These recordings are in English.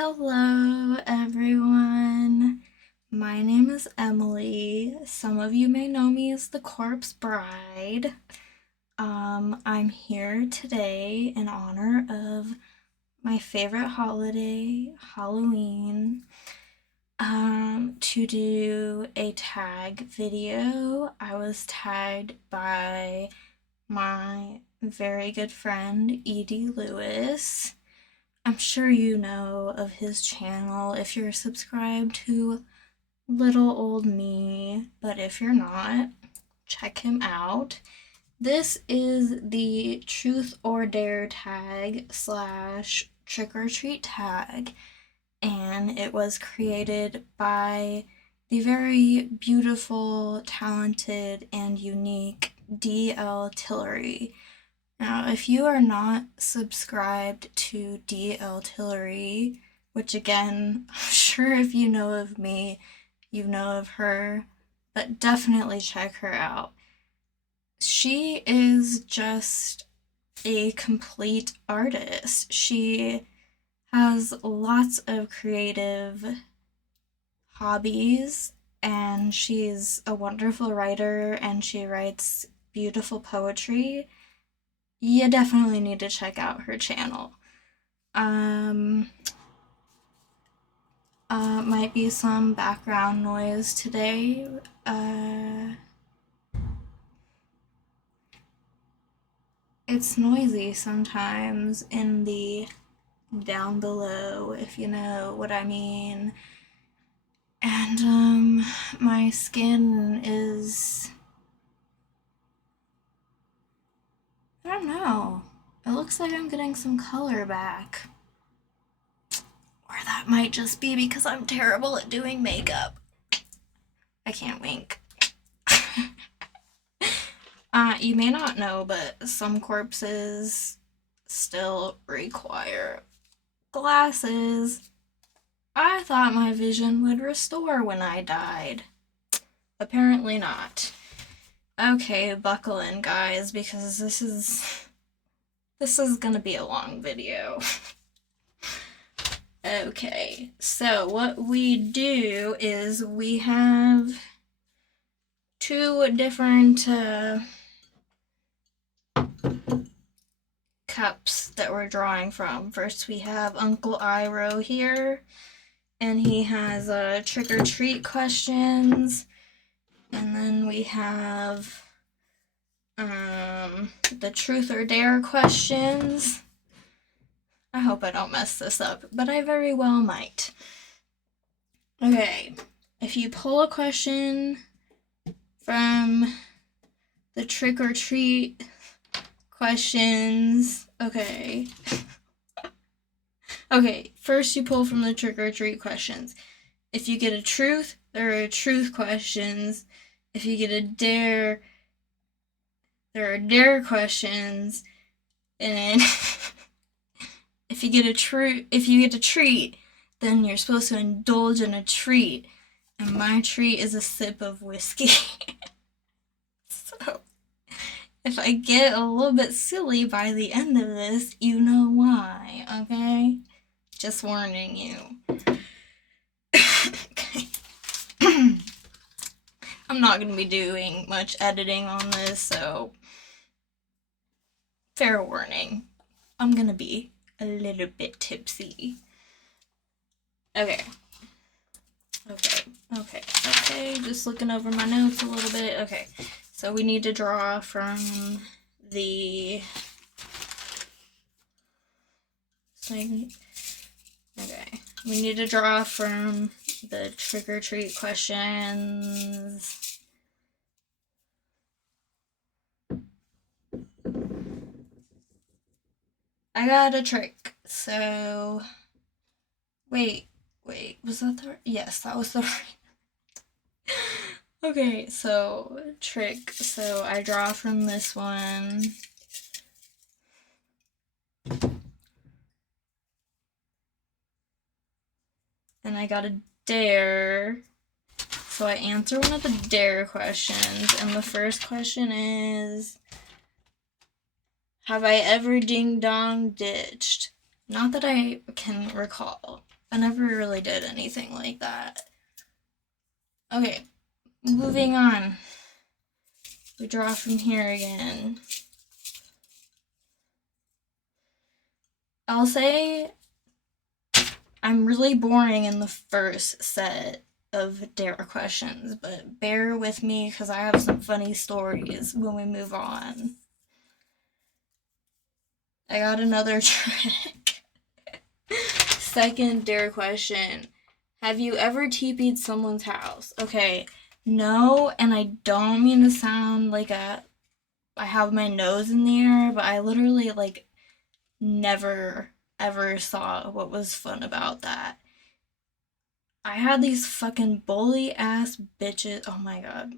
Hello, everyone. My name is Emily. Some of you may know me as the Corpse Bride. I'm here today in honor of my favorite holiday, Halloween, to do a tag video. I was tagged by my very good friend, Edie Lewis. I'm sure you know of his channel if you're subscribed to Little Old Me, but if you're not, check him out. This is the Truth or Dare tag slash trick or treat tag, and it was created by the very beautiful, talented, and unique D.L. Tillery. Now, if you are not subscribed to D.L. Tillery, which again, I'm sure if you know of me, you know of her, but definitely check her out. She is just a complete artist. She has lots of creative hobbies, and she's a wonderful writer, and she writes beautiful poetry. You definitely need to check out her channel. Might be some background noise today. It's noisy sometimes in the down below, if you know what I mean. And, my skin is, I don't know. It looks like I'm getting some color back. Or that might just be because I'm terrible at doing makeup. I can't wink. You may not know, but some corpses still require glasses. I thought my vision would restore when I died. Apparently not. Okay, buckle in, guys, because this is gonna be a long video. Okay, so what we do is we have two different cups that we're drawing from. First, we have Uncle Iroh here, and he has trick or treat questions, and then we have the truth or dare questions. I hope I don't mess this up, but I very well might. Okay, if you pull a question from the trick or treat questions, okay. Okay, first you pull from the trick or treat questions. If you get a truth, there are truth questions. If you get a dare, there are dare questions. And if you get a treat, then you're supposed to indulge in a treat. And my treat is a sip of whiskey. So if I get a little bit silly by the end of this, you know why, okay? Just warning you. Okay. I'm not going to be doing much editing on this, so fair warning. I'm going to be a little bit tipsy. Okay. Just looking over my notes a little bit. Okay. So we need to draw from the... Okay. We need to draw from the trick or treat questions. I got a trick. So, wait, was that the right? Yes, that was the right. Okay, so trick. So I draw from this one. And I got a dare. So I answer one of the dare questions, and the first question is, have I ever ding dong ditched? Not that I can recall. I never really did anything like that. Okay, moving on. We draw from here again. I'll say I'm really boring in the first set of dare questions, but bear with me because I have some funny stories when we move on. I got another trick. Second dare question. Have you ever TP'd someone's house? Okay, no, and I don't mean to sound like I have my nose in the air, but I literally like never ever saw what was fun about that. I had these fucking bully ass bitches. Oh my god.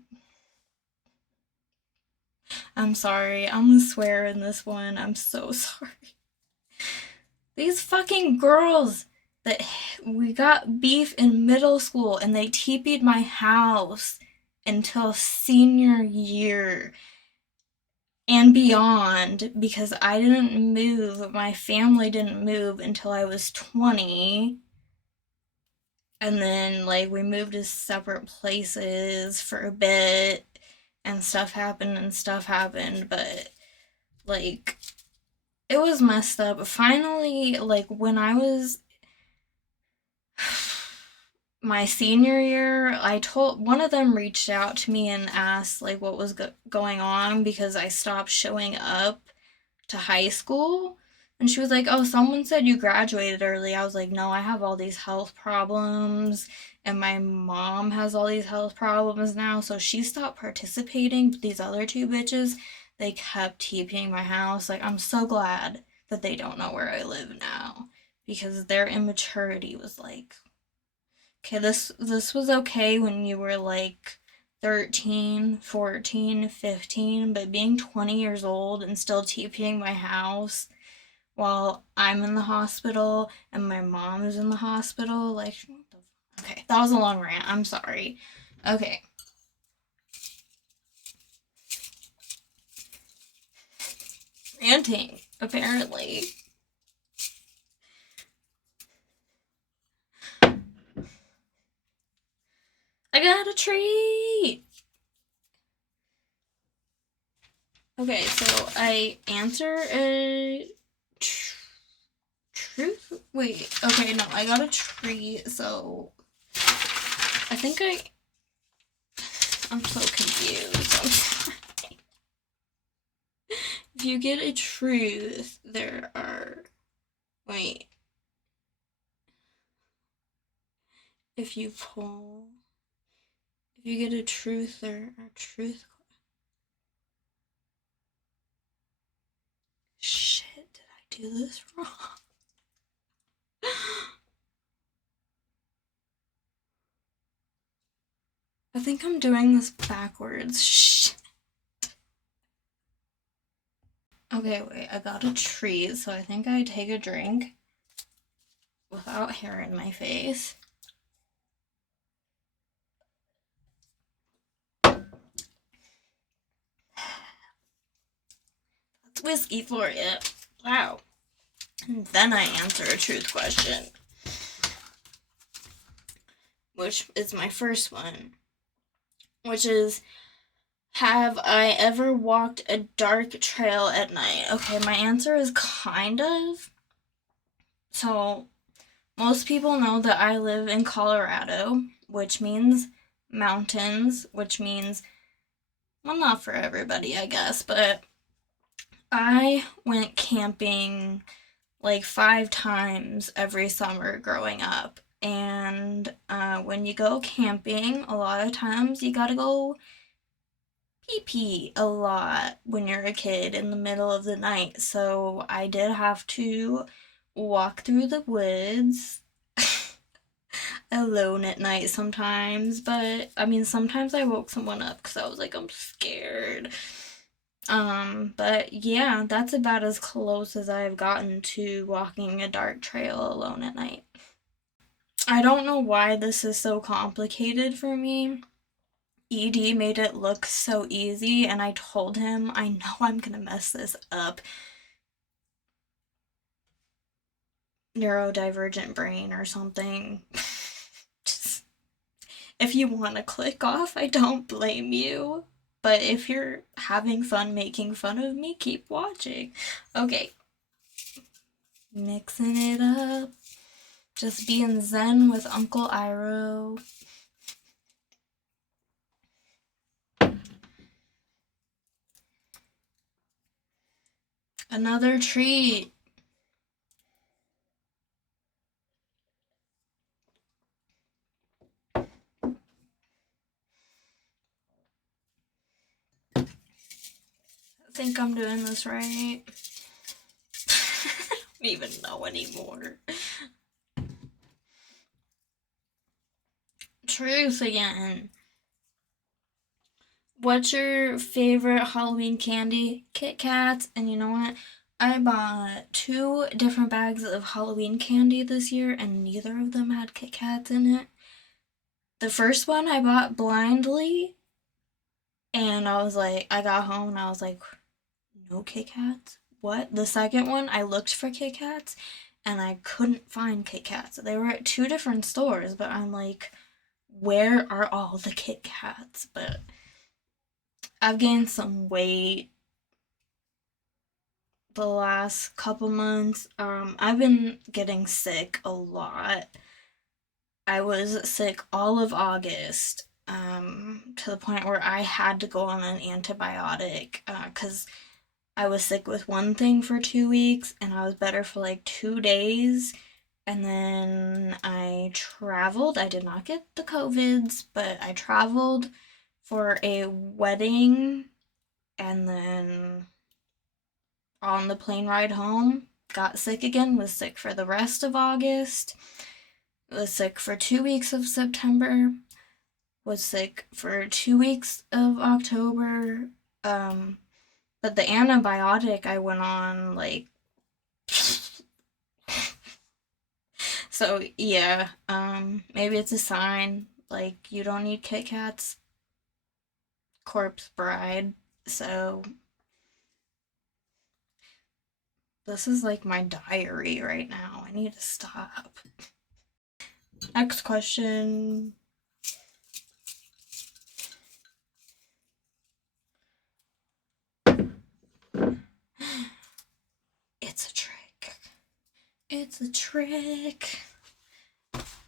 I'm sorry. I'm gonna swear in this one. I'm so sorry. These fucking girls that we got beef in middle school and they TP'd my house until senior year and beyond because I didn't move. My family didn't move until I was 20. And then, like, we moved to separate places for a bit, and stuff happened, but, like, it was messed up. Finally, like, when I was my senior year, I told one of them reached out to me and asked like what was going on because I stopped showing up to high school. And she was like, "Oh, someone said you graduated early." I was like, "No, I have all these health problems and my mom has all these health problems now." So she stopped participating, but these other two bitches, they kept TPing my house. Like, I'm so glad that they don't know where I live now because their immaturity was like, okay, this was okay when you were like 13, 14, 15, but being 20 years old and still TPing my house while I'm in the hospital and my mom is in the hospital, like, okay, that was a long rant. I'm sorry. Okay. Ranting, apparently. I got a treat. Okay, so I answer a truth. Wait, okay, no, I got a treat, so I think I'm so confused. I'm sorry. If you get a truth, there are. Wait. If you pull. If you get a truth, there are truth. Shit, did I do this wrong? I think I'm doing this backwards. Shit. Okay, wait, I got a treat, so I think I take a drink without hair in my face. That's whiskey for you. Wow. And then I answer a truth question, which is my first one, which is, have I ever walked a dark trail at night? Okay, my answer is kind of. So, most people know that I live in Colorado, which means mountains, which means, well, not for everybody, I guess, but I went camping like 5 times every summer growing up. And when you go camping, a lot of times you gotta go pee pee a lot when you're a kid in the middle of the night. So I did have to walk through the woods alone at night sometimes. But I mean, sometimes I woke someone up because I was like, I'm scared. But yeah, that's about as close as I've gotten to walking a dark trail alone at night. I don't know why this is so complicated for me. ED made it look so easy, and I told him, I know I'm gonna mess this up. neurodivergent brain or something. Just, if you want to click off, I don't blame you. But if you're having fun making fun of me, keep watching. Okay, mixing it up. Just being zen with Uncle Iroh. Another treat. I think I'm doing this right. I don't even know anymore. Truth again. What's your favorite Halloween candy? Kit Kats. And you know what? I bought 2 different bags of Halloween candy this year, and neither of them had Kit Kats in it. The first one I bought blindly, and I got home and I was like, no Kit Kats? What? The second one, I looked for Kit Kats, and I couldn't find Kit Kats. They were at 2 different stores, but I'm like, where are all the Kit Kats? But I've gained some weight the last couple months. I've been getting sick a lot. I was sick all of August, to the point where I had to go on an antibiotic, because I was sick with one thing for 2 weeks and I was better for like 2 days. And then I traveled. I did not get the COVIDs, but I traveled for a wedding, and then on the plane ride home, got sick again, was sick for the rest of August, was sick for 2 weeks of September, was sick for 2 weeks of October. But the antibiotic I went on, like, so yeah, maybe it's a sign, like, you don't need Kit Kats, corpse bride. So this is like my diary right now. I need to stop. Next question. It's a trick. It's a trick.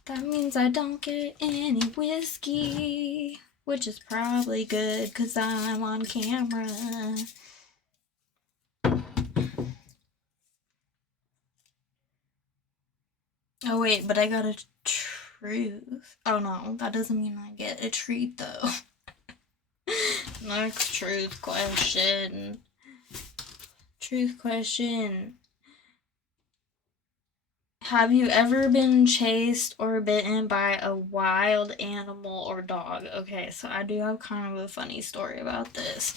That means I don't get any whiskey, which is probably good because I'm on camera. Oh wait, but I got a truth. Oh no, that doesn't mean I get a treat though. Next truth question. Truth question. Have you ever been chased or bitten by a wild animal or dog? Okay, so I do have kind of a funny story about this.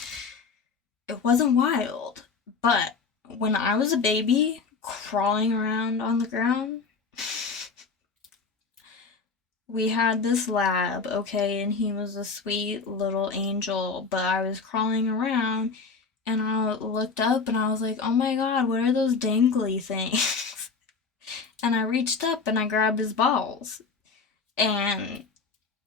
It wasn't wild, but when I was a baby, crawling around on the ground, we had this lab, okay, and he was a sweet little angel, but I was crawling around and I looked up and I was like, oh my god, what are those dangly things? And I reached up and I grabbed his balls. And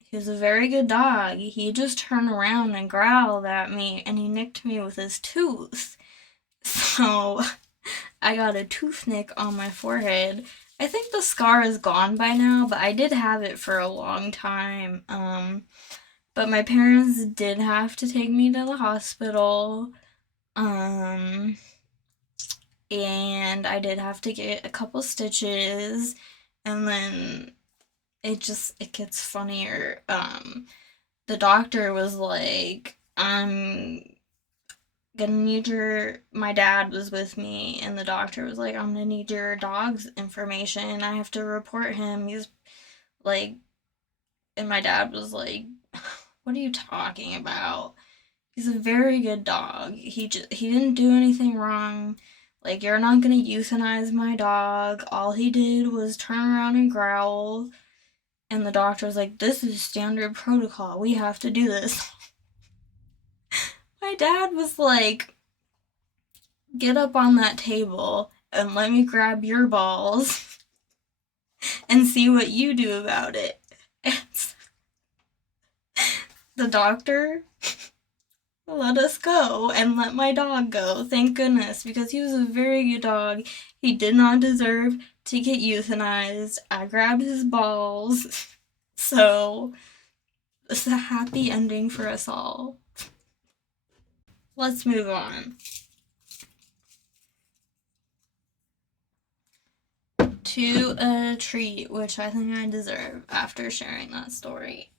he was a very good dog. He just turned around and growled at me and he nicked me with his tooth. So I got a tooth nick on my forehead. I think the scar is gone by now, but I did have it for a long time. But my parents did have to take me to the hospital. And I did have to get a couple stitches, and then it gets funnier. The doctor was like, I'm gonna need my dad was with me, and the doctor was like, I'm gonna need your dog's information. I have to report him. He's like, and my dad was like, what are you talking about? He's a very good dog. He didn't do anything wrong. Like, you're not gonna euthanize my dog. All he did was turn around and growl. And the doctor was like, this is standard protocol. We have to do this. My dad was like, get up on that table and let me grab your balls. and see what you do about it. And the doctor let us go and let my dog go. Thank goodness, because he was a very good dog. He did not deserve to get euthanized. I grabbed his balls. So, it's a happy ending for us all. Let's move on to a treat, which I think I deserve after sharing that story.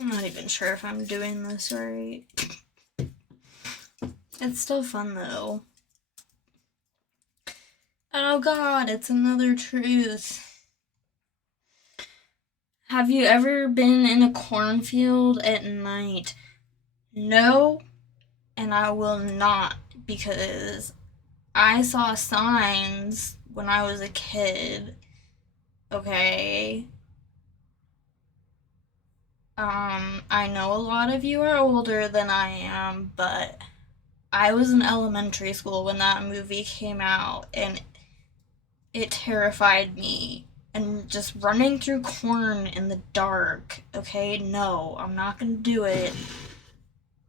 I'm not even sure if I'm doing this right. It's still fun though. Oh god, it's another truth. Have you ever been in a cornfield at night? No, and I will not, because I saw signs when I was a kid. Okay. I know a lot of you are older than I am, but I was in elementary school when that movie came out, and it terrified me. And just running through corn in the dark, okay? No, I'm not gonna do it.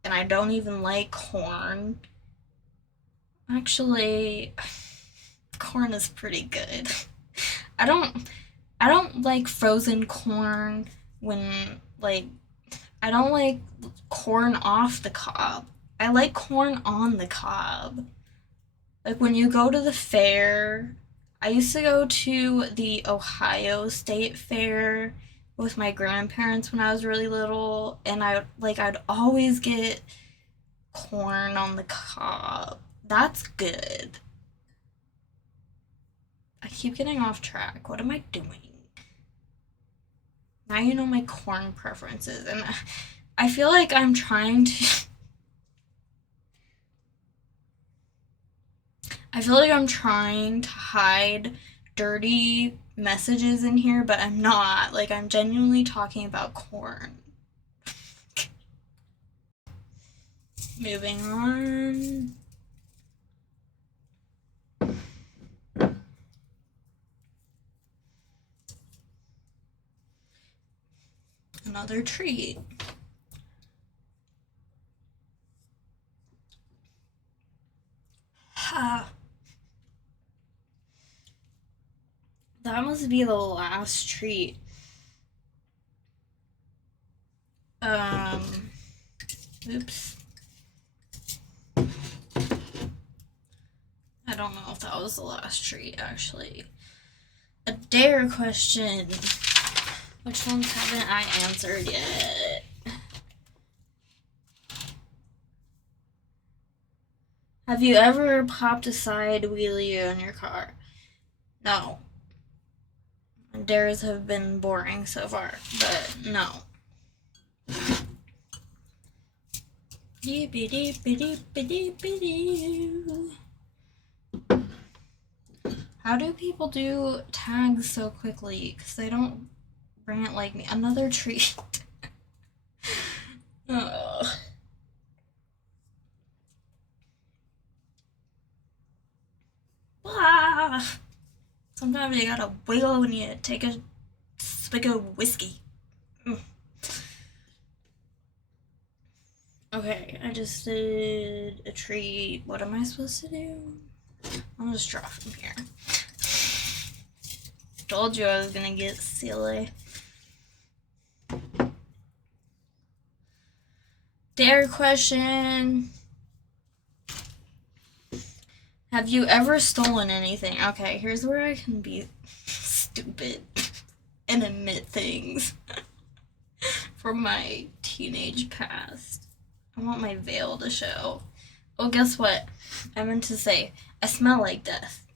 And I don't even like corn. Actually, corn is pretty good. I don't I don't like frozen corn when like I don't like corn off the cob. I like corn on the cob. Like when you go to the fair, I used to go to the Ohio State Fair with my grandparents when I was really little, and I'd always get corn on the cob. That's good. I keep getting off track. What am I doing? Now you know my corn preferences, and I feel like I'm trying to. I feel like I'm trying to hide dirty messages in here, but I'm not. Like, I'm genuinely talking about corn. Moving on. Another treat. Ha. That must be the last treat. Oops. I don't know if that was the last treat, actually. A dare question. Which ones haven't I answered yet? Have you ever popped a side wheelie in your car? No. Dares have been boring so far, but no. How do people do tags so quickly? Because they don't rant like me. Another treat. Oh. Ah. Sometimes you gotta wiggle when you take a swig of whiskey. Okay, I just did a treat. What am I supposed to do? I'll just draw from here. Told you I was gonna get silly. Dare question. Have you ever stolen anything? Okay, here's where I can be stupid and admit things from my teenage past. I want my veil to show. Oh, guess what? I meant to say, I smell like death.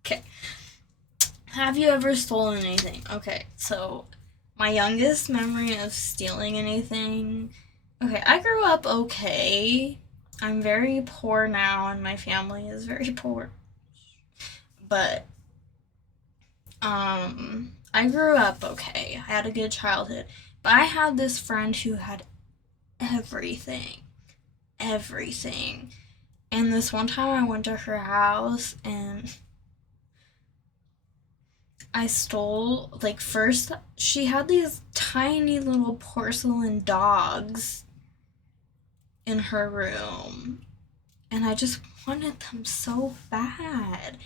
Okay. Have you ever stolen anything? Okay, so my youngest memory of stealing anything. Okay, I grew up okay. I'm very poor now, and my family is very poor. But, I grew up okay. I had a good childhood. But I had this friend who had everything. Everything. And this one time I went to her house and I stole, like, first, she had these tiny little porcelain dogs in her room. And I just wanted them so bad.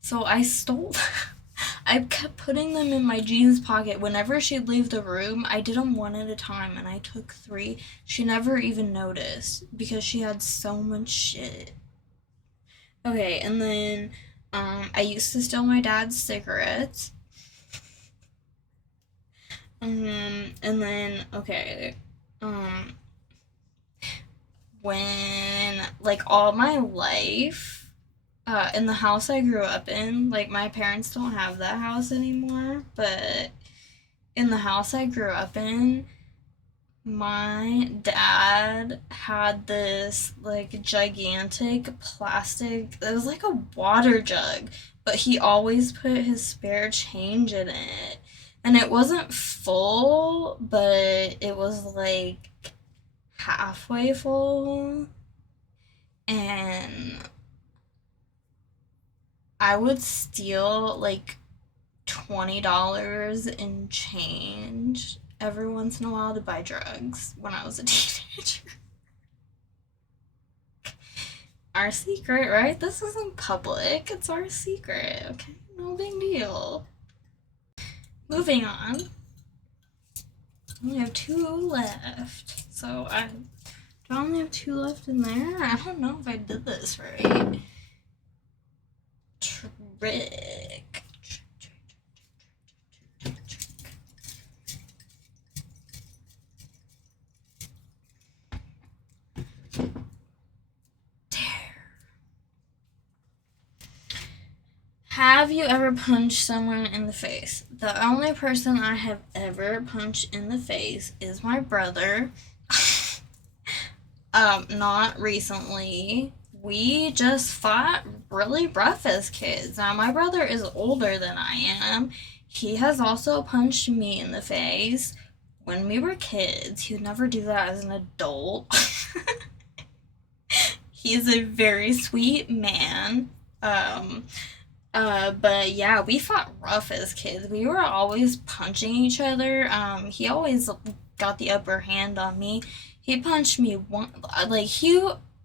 So I stole I kept putting them in my jeans pocket. Whenever she'd leave the room, I did them one at a time and I took three. She never even noticed because she had so much shit. Okay, and then I used to steal my dad's cigarettes. And then okay, um when like all my life in the house I grew up in, like my parents don't have that house anymore, but in the house I grew up in, my dad had this like gigantic plastic, it was like a water jug, but he always put his spare change in it. And it wasn't full, but it was like halfway full. And I would steal like $20 in change every once in a while to buy drugs when I was a teenager. Our secret, right? This isn't public. It's our secret, okay? No big deal. Moving on. I only have two left. So do I only have two left in there? I don't know if I did this right. Trick. Have you ever punched someone in the face? The only person I have ever punched in the face is my brother. Not recently. We just fought really rough as kids. Now, my brother is older than I am. He has also punched me in the face when we were kids. He would never do that as an adult. He is a very sweet man. But yeah, we fought rough as kids. We were always punching each other. He always got the upper hand on me. He punched me one, like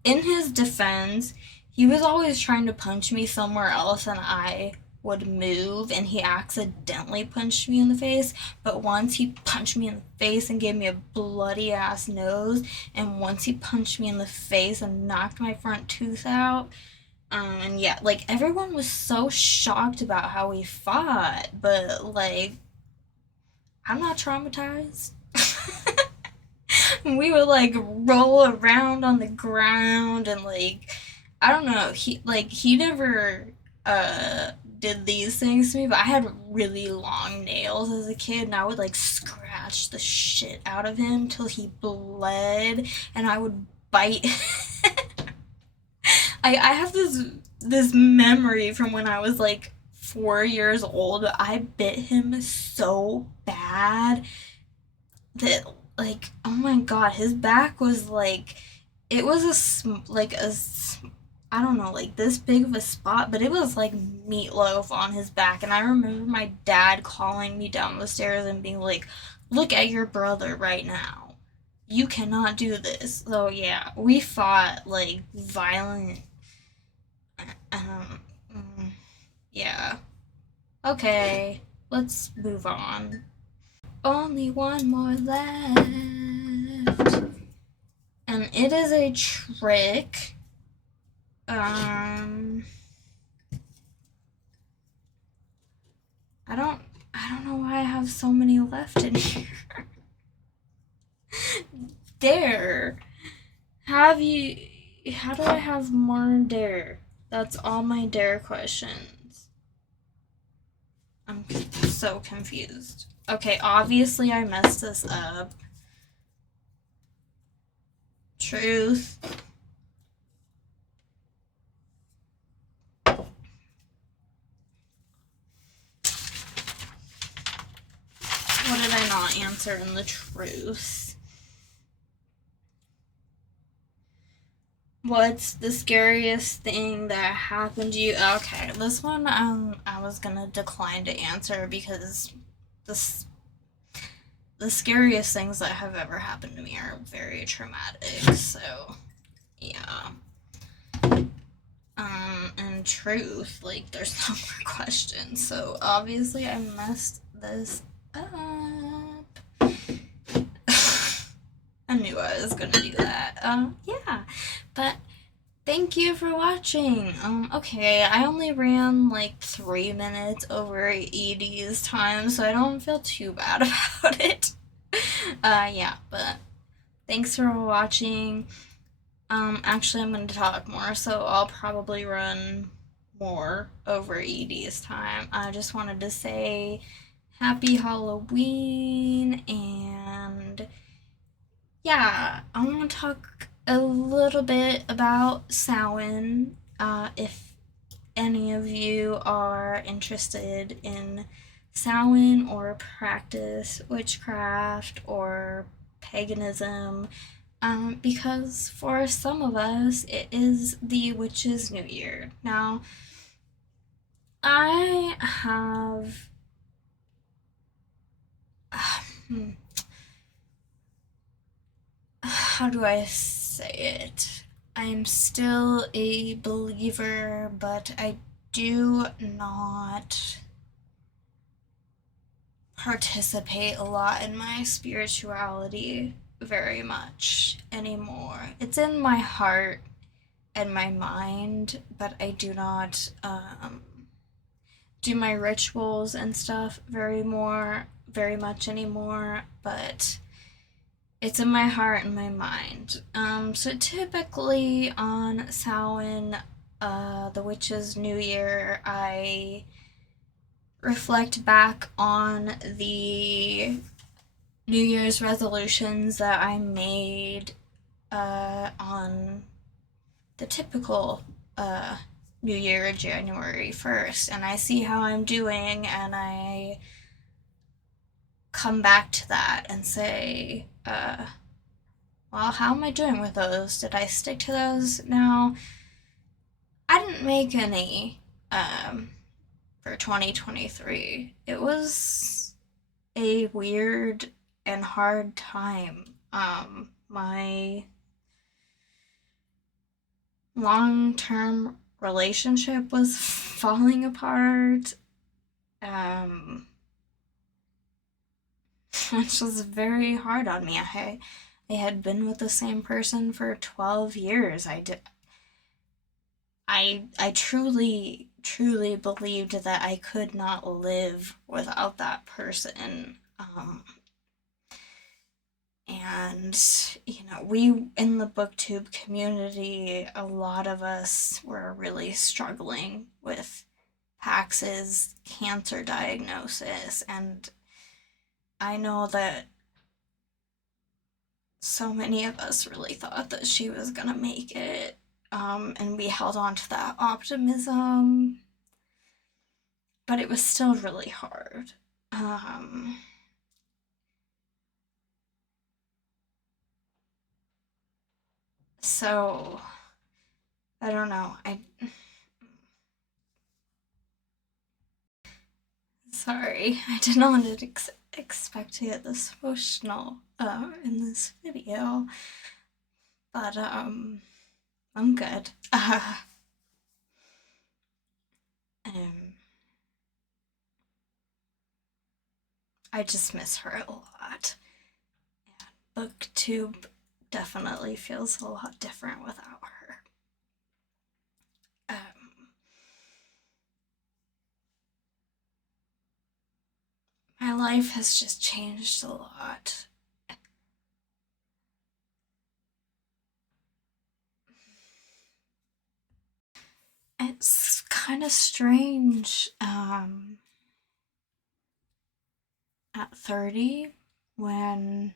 in his defense, he was always trying to punch me somewhere else and I would move and he accidentally punched me in the face. But once he punched me in the face and gave me a bloody ass nose, and once he punched me in the face and knocked my front tooth out. And yeah, like everyone was so shocked about how we fought, but like I'm not traumatized. We would like roll around on the ground and like I don't know, he never did these things to me, but I had really long nails as a kid and I would like scratch the shit out of him till he bled and I would bite. I have this memory from when I was like 4 years old. I bit him so bad that like oh my god, his back was like it was I don't know, like this big of a spot, but it was like meatloaf on his back. And I remember my dad calling me down the stairs and being like, "Look at your brother right now. You cannot do this." So yeah, we fought like violent. Um, yeah. Okay, let's move on. Only one more left. And it is a trick. I don't know why I have so many left in here. Dare. How do I have more dare? That's all my dare questions. I'm so confused. Okay, obviously I messed this up. Truth. What did I not answer? answering the truth. What's the scariest thing that happened to you? Okay, this one I was gonna decline to answer because this the scariest things that have ever happened to me are very traumatic. So yeah. In truth, like there's no more questions. So obviously I messed this up. I knew I was gonna do that. Yeah. But thank you for watching. Okay, I only ran like 3 minutes over Edie's time, so I don't feel too bad about it. Yeah, but thanks for watching. Actually, I'm going to talk more, so I'll probably run more over Edie's time. I just wanted to say happy Halloween, and yeah, I want to talk a little bit about Samhain. If any of you are interested in Samhain or practice witchcraft or paganism, because for some of us, it is the Witch's New Year. Now, I have. Hmm, how do I say it? I'm still a believer, but I do not participate a lot in my spirituality very much anymore. It's in my heart and my mind, but I do not do my rituals and stuff very much anymore, but it's in my heart and my mind. So typically on Samhain, the Witch's New Year, I reflect back on the New Year's resolutions that I made on the typical New Year, January 1st, and I see how I'm doing, and I come back to that and say, well, how am I doing with those? Did I stick to those? Now, I didn't make any for 2023. It was a weird and hard time. My long term relationship was falling apart, which was very hard on me. I had been with the same person for 12 years. I truly believed that I could not live without that person. And we in the booktube community, a lot of us were really struggling with Pax's cancer diagnosis, and I know that so many of us really thought that she was gonna make it, and we held on to that optimism, but it was still really hard. So I don't know. I Sorry, I did not expect to get this emotional in this video, but I'm good. Um, I just miss her a lot. And BookTube definitely feels a lot different without her. My life has just changed a lot. It's kind of strange at 30 when,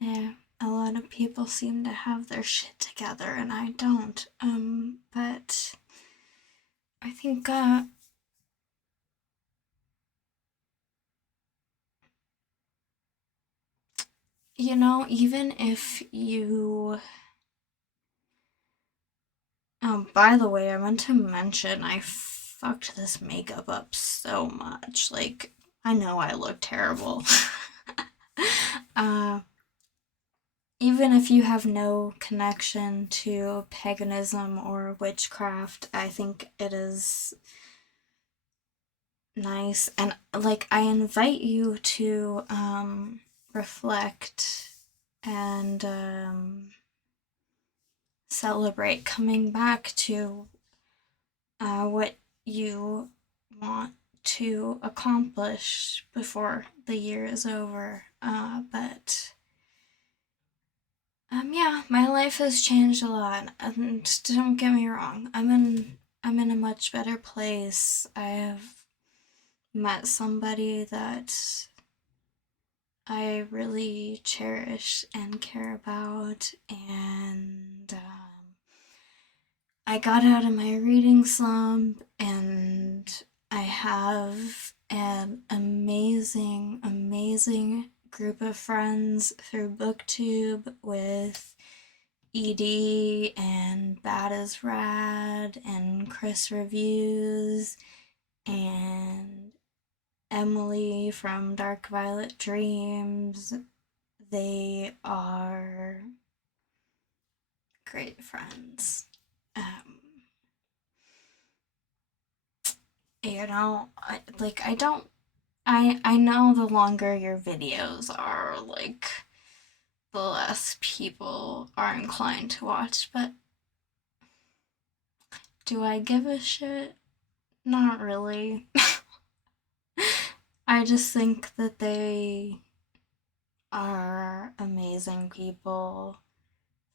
yeah, a lot of people seem to have their shit together and I don't. But I think even if you. By the way, I meant to mention I fucked this makeup up so much. Like, I know I look terrible. uh, Even if you have no connection to paganism or witchcraft, I think it is nice. And, like, I invite you to reflect and celebrate coming back to what you want to accomplish before the year is over. But yeah, my life has changed a lot, and don't get me wrong, I'm in a much better place. I have met somebody that I really cherish and care about, and I got out of my reading slump, and I have an amazing, amazing group of friends through BookTube with ED and Bad as Rad and Chris Reviews and Emily from Dark Violet Dreams. They are great friends. Um, I don't. I know the longer your videos are, like, the less people are inclined to watch, but do I give a shit? Not really. I just think that they are amazing people.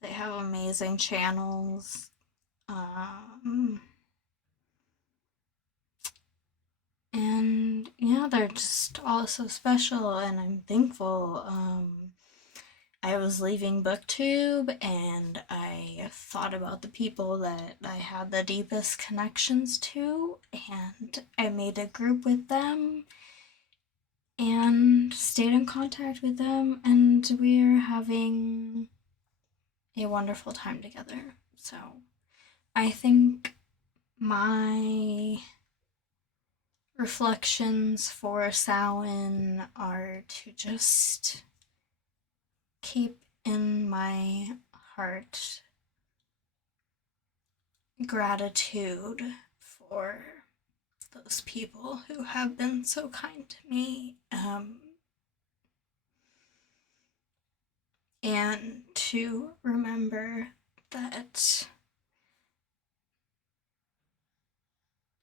They have amazing channels. Um, and yeah, they're just all so special, and I'm thankful. I was leaving BookTube and I thought about the people that I had the deepest connections to, and I made a group with them and stayed in contact with them, and we're having a wonderful time together. So I think my reflections for Samhain are to just keep in my heart gratitude for those people who have been so kind to me, and to remember that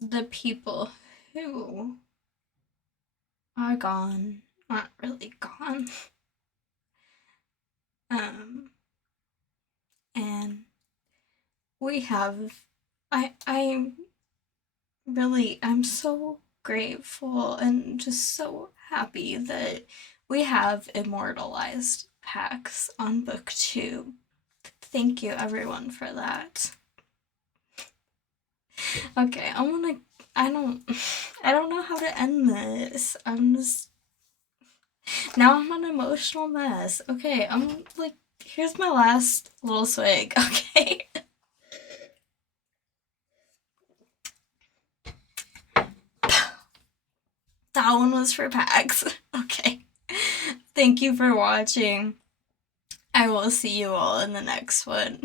the people who are gone aren't really gone. Um, and we have, I really, I'm so grateful and just so happy that we have immortalized Pax on BookTube. Thank you everyone for that. Okay, I don't I don't know how to end this. Now I'm an emotional mess. Okay, I'm like, here's my last little swig, okay? That one was for Pax. Okay. Thank you for watching. I will see you all in the next one.